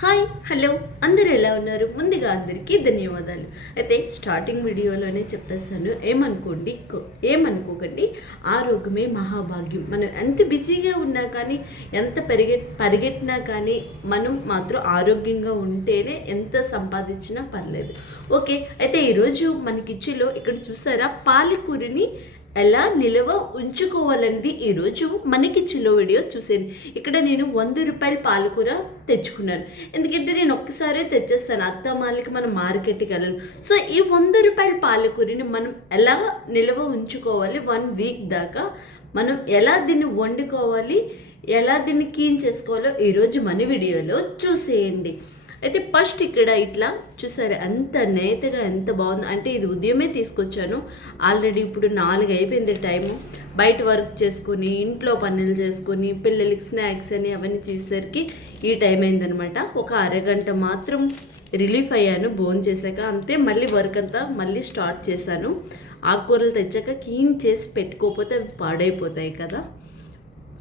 Hi hello అందరూ ఎలా ఉన్నారు? ముందుగా అందరికీ ధన్యవాదాలు. అయితే స్టార్టింగ్ వీడియోలోనే చెప్పేస్తాను, ఏమనుకోకండి. ఆరోగ్యమే మహాభాగ్యం. మనం ఎంత బిజీగా ఉన్నా కానీ, ఎంత పరిగెట్టినా కానీ మనం మాత్రం ఆరోగ్యంగా ఉంటేనే ఎంత సంపాదించినా పర్లేదు. ఓకే, అయితే ఈరోజు మన కిచెన్లో ఇక్కడ చూసారా పాలకూరని ఎలా నిల్వ ఉంచుకోవాలనేది ఈరోజు మనకి చిల్లో వీడియో చూసాను. ఇక్కడ నేను 100 రూపాయల పాలకూర తెచ్చుకున్నాను. ఎందుకంటే నేను ఒక్కసారే తెచ్చేస్తాను, అత్తమాలకి మనం మార్కెట్కి వెళ్ళను. సో ఈ 100 రూపాయల పాలకూరని మనం ఎలా నిల్వ ఉంచుకోవాలి, 1 వీక్ దాకా మనం ఎలా దీన్ని వండుకోవాలి, ఎలా దీన్ని క్లీన్ చేసుకోవాలో ఈరోజు మన వీడియోలో చూసేయండి. అయితే ఫస్ట్ ఇక్కడ ఇట్లా చూసారు ఎంత నేతగా ఎంత బాగుందో. అంటే ఇది ఉదయమే తీసుకొచ్చాను, ఆల్రెడీ ఇప్పుడు 4 అయిపోయింది టైము. బయట వర్క్ చేసుకొని ఇంట్లో పనులు చేసుకొని పిల్లలకి స్నాక్స్ అని అవన్నీ చేసేసరికి ఈ టైం అయిందనమాట. ఒక అరగంట మాత్రం రిలీఫ్ అయ్యాను భోజనం చేశాక, అంతే. మళ్ళీ వర్క్ అంతా మళ్ళీ స్టార్ట్ చేశాను. ఆకుకూరలు తెచ్చాక క్లీన్ చేసి పెట్టుకోకపోతే అవి పాడైపోతాయి కదా.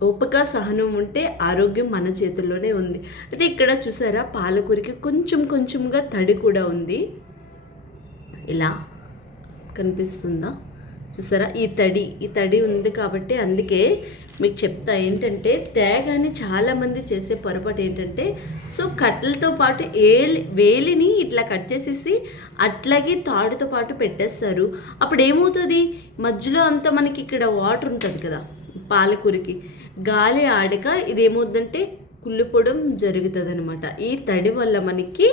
ఓపిక సహనం ఉంటే ఆరోగ్యం మన చేతుల్లోనే ఉంది. అయితే ఇక్కడ చూసారా పాలకూరకి కొంచెంగా తడి కూడా ఉంది. ఇలా కనిపిస్తుందా? చూసారా ఈ తడి ఉంది కాబట్టి అందుకే మీకు చెప్తా ఏంటంటే, తేగాని చాలామంది చేసే పొరపాటు ఏంటంటే, సో కట్టెలతో పాటు వేలిని ఇట్లా కట్ చేసేసి అట్లాగే తాడుతో పాటు పెట్టేస్తారు. అప్పుడు ఏమవుతుంది, మధ్యలో అంతా మనకి ఇక్కడ వాటర్ ఉంటుంది కదా పాలకూరకి, గాలి ఆడక ఇదేమవుతుందంటే కుళ్ళిపోవడం జరుగుతుంది అనమాట. ఈ తడి వల్ల మనకి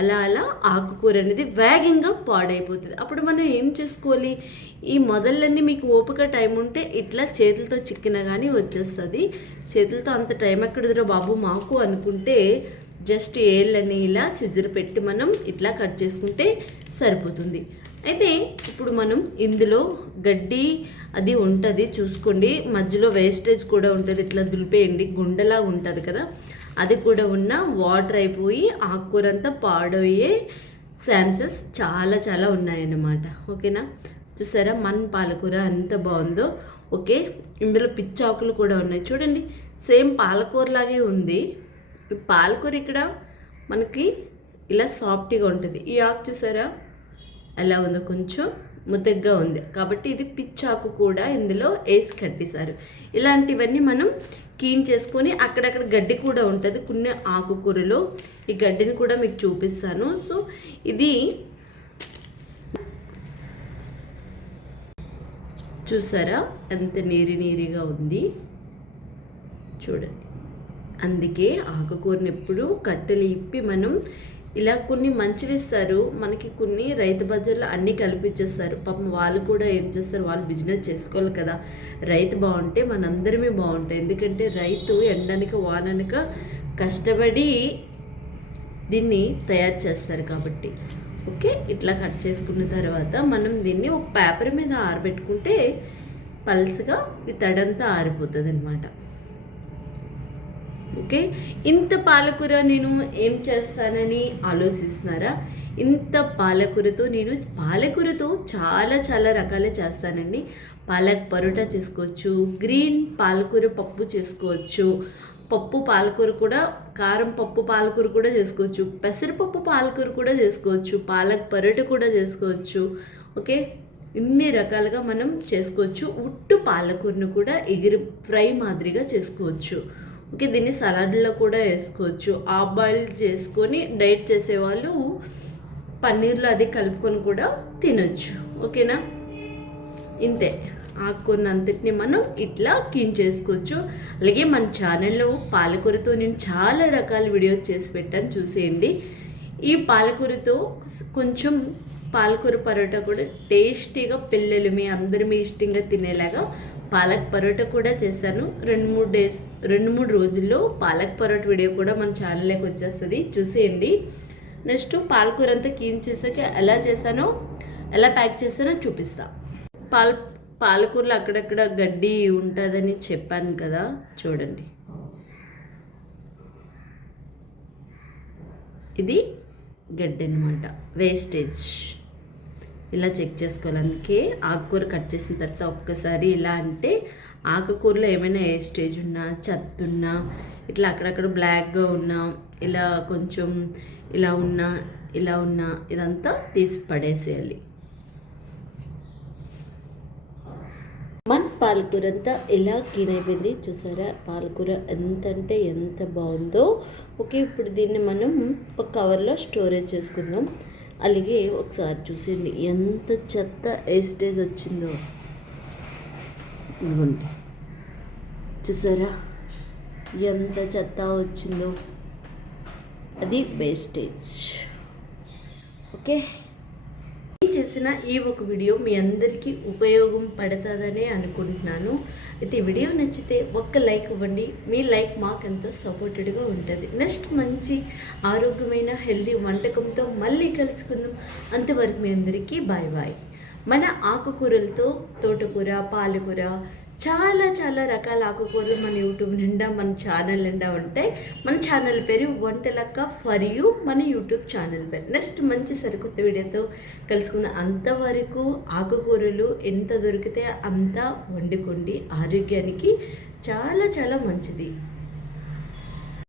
అలా ఆకుకూర అనేది వేగంగా పాడైపోతుంది. అప్పుడు మనం ఏం చేసుకోవాలి, ఈ మొదలన్నీ మీకు ఓపిక టైం ఉంటే ఇట్లా చేతులతో చిక్కిన కానీ వచ్చేస్తుంది. చేతులతో అంత టైం ఎక్కడిదిరో బాబు మాకు అనుకుంటే జస్ట్ ఏళ్ళని ఇలా సిజర్ పెట్టి మనం ఇట్లా కట్ చేసుకుంటే సరిపోతుంది. అయితే ఇప్పుడు మనం ఇందులో గడ్డి అది ఉంటుంది చూసుకోండి, మధ్యలో వేస్టేజ్ కూడా ఉంటుంది, ఇట్లా దులిపేయండి, గుండెలా ఉంటుంది కదా, అది కూడా ఉన్న వాటర్ అయిపోయి ఆకుకూర అంతా పాడయ్యే ఛాన్సెస్ చాలా ఉన్నాయన్నమాట. ఓకేనా? చూసారా మన పాలకూర ఎంత బాగుందో. ఓకే, ఇందులో పిచ్చాకులు కూడా ఉన్నాయి చూడండి, సేమ్ పాలకూర లాగే ఉంది. పాలకూర ఇక్కడ మనకి ఇలా సాఫ్ట్గా ఉంటుంది. ఈ ఆకు చూసారా ఎలా ఉందో, కొంచెం ముద్దగా ఉంది కాబట్టి ఇది పిచ్చాకు కూడా ఇందులో వేసి కట్టేశారు. ఇలాంటివన్నీ మనం క్లీన్ చేసుకొని, అక్కడక్కడ గడ్డి కూడా ఉంటుంది కొన్ని ఆకుకూరలో, ఈ గడ్డిని కూడా మీకు చూపిస్తాను. సో ఇది చూసారా ఎంత నీరిగా ఉంది చూడండి. అందుకే ఆకుకూరని ఎప్పుడు కట్టెలు ఇప్పి మనం ఇలా కొన్ని మంచివి ఇస్తారు మనకి, కొన్ని రైతు బజార్లో అన్నీ కల్పించేస్తారు. పాపం వాళ్ళు కూడా ఏం చేస్తారు, వాళ్ళు బిజినెస్ చేసుకోవాలి కదా. రైతు బాగుంటే మనందరమే బాగుంటాయి. ఎందుకంటే రైతు ఎండనక వాననక కష్టపడి దీన్ని తయారు చేస్తారు కాబట్టి. ఓకే, ఇట్లా కట్ చేసుకున్న తర్వాత మనం దీన్ని ఒక పేపర్ మీద ఆరబెట్టుకుంటే పల్స్గా ఈ తడంతా ఆరిపోతుంది అనమాట. ఓకే, ఇంత పాలకూర నేను ఏం చేస్తానని ఆలోచిస్తున్నారా? ఇంత పాలకూరతో చాలా రకాలు చేస్తానండి. పాలక్ పరోటా చేసుకోవచ్చు, గ్రీన్ పాలకూర పప్పు చేసుకోవచ్చు, పప్పు పాలకూర కూడా, కారం పప్పు పాలకూర కూడా చేసుకోవచ్చు, పెసరపప్పు పాలకూర కూడా చేసుకోవచ్చు, పాలక్ పరోటా కూడా చేసుకోవచ్చు. ఓకే, ఇన్ని రకాలుగా మనం చేసుకోవచ్చు. ఉట్టు పాలకూరను కూడా ఫ్రై మాదిరిగా చేసుకోవచ్చు. ఓకే, దీన్ని సలాడ్లో కూడా వేసుకోవచ్చు. హాఫ్ బాయిల్ చేసుకొని డైట్ చేసేవాళ్ళు పన్నీర్లో అది కలుపుకొని కూడా తినొచ్చు. ఓకేనా? ఇంతే, ఆకుకూరని అంతటిని మనం ఇట్లా క్లీన్ చేసుకోవచ్చు. అలాగే మన ఛానల్లో పాలకూరతో నేను చాలా రకాల వీడియోస్ చేసి పెట్టాను, చూసేయండి. ఈ పాలకూరతో కొంచెం పాలకూర పరోటా కూడా టేస్టీగా పిల్లలు మీ అందరూ ఇష్టంగా తినేలాగా పాలక్ పరోటా కూడా చేస్తాను. 2-3 రోజుల్లో పాలక్ పరోటా వీడియో కూడా మన ఛానల్లోకి వచ్చేస్తుంది, చూసేయండి. నెక్స్ట్ పాలకూర అంతా క్లీన్ చేసాక ఎలా చేశానో, ఎలా ప్యాక్ చేశానో చూపిస్తా. పాలకూరలో అక్కడక్కడ గడ్డి ఉంటుందని చెప్పాను కదా, చూడండి. ఇది గడ్డి అనమాట, వేస్టేజ్. ఇలా చెక్ చేసుకోవాలి. అందుకే ఆకుకూర కట్ చేసిన తర్వాత ఒక్కసారి ఇలా అంటే ఆకుకూరలో ఏమైనా వేస్టేజ్ ఉన్నా, చెత్త ఉన్నా, ఇట్లా అక్కడక్కడ బ్లాక్గా ఉన్నా, ఇలా కొంచెం ఇలా ఉన్నా ఇదంతా తీసి పడేసేయాలి. మన పాలకూర అంతా ఎలా క్లీన్ అయిపోయింది చూసారా? పాలకూర ఎంత అంటే ఎంత బాగుందో. ఓకే, ఇప్పుడు దీన్ని మనం ఒక కవర్లో స్టోరేజ్ చేసుకుందాం. అలాగే ఒకసారి చూసేయండి ఎంత చెత్త వేస్టేజ్ వచ్చిందో. ఇదిగోండి, చూసారా ఎంత చెత్త వచ్చిందో, అది వేస్టేజ్. ఓకే, చేసిన ఈ ఒక వీడియో మీ అందరికీ ఉపయోగం పడుతుందనే అనుకుంటున్నాను. అయితే ఈ వీడియో నచ్చితే ఒక్క లైక్ ఇవ్వండి. మీ లైక్ మాకు ఎంతో సపోర్టెడ్గా ఉంటుంది. నెక్స్ట్ మంచి ఆరోగ్యమైన హెల్దీ వంటకంతో మళ్ళీ కలుసుకుందాం. అంతవరకు మీ అందరికీ బాయ్ బాయ్. మన ఆకుకూరలతో తోటకూర, పాలకూర, చాలా చాలా రకాల ఆకుకూరలు మన యూట్యూబ్ నిండా, మన ఛానల్ నిండా ఉంటాయి. మన ఛానల్ పేరు వంటలక్క ఫర్ యూ, మన యూట్యూబ్ ఛానల్ పేరు. నెక్స్ట్ మంచి సరికొత్త వీడియోతో కలుసుకున్న అంతవరకు ఆకుకూరలు ఎంత దొరికితే అంత వండుకోండి. ఆరోగ్యానికి చాలా చాలా మంచిది.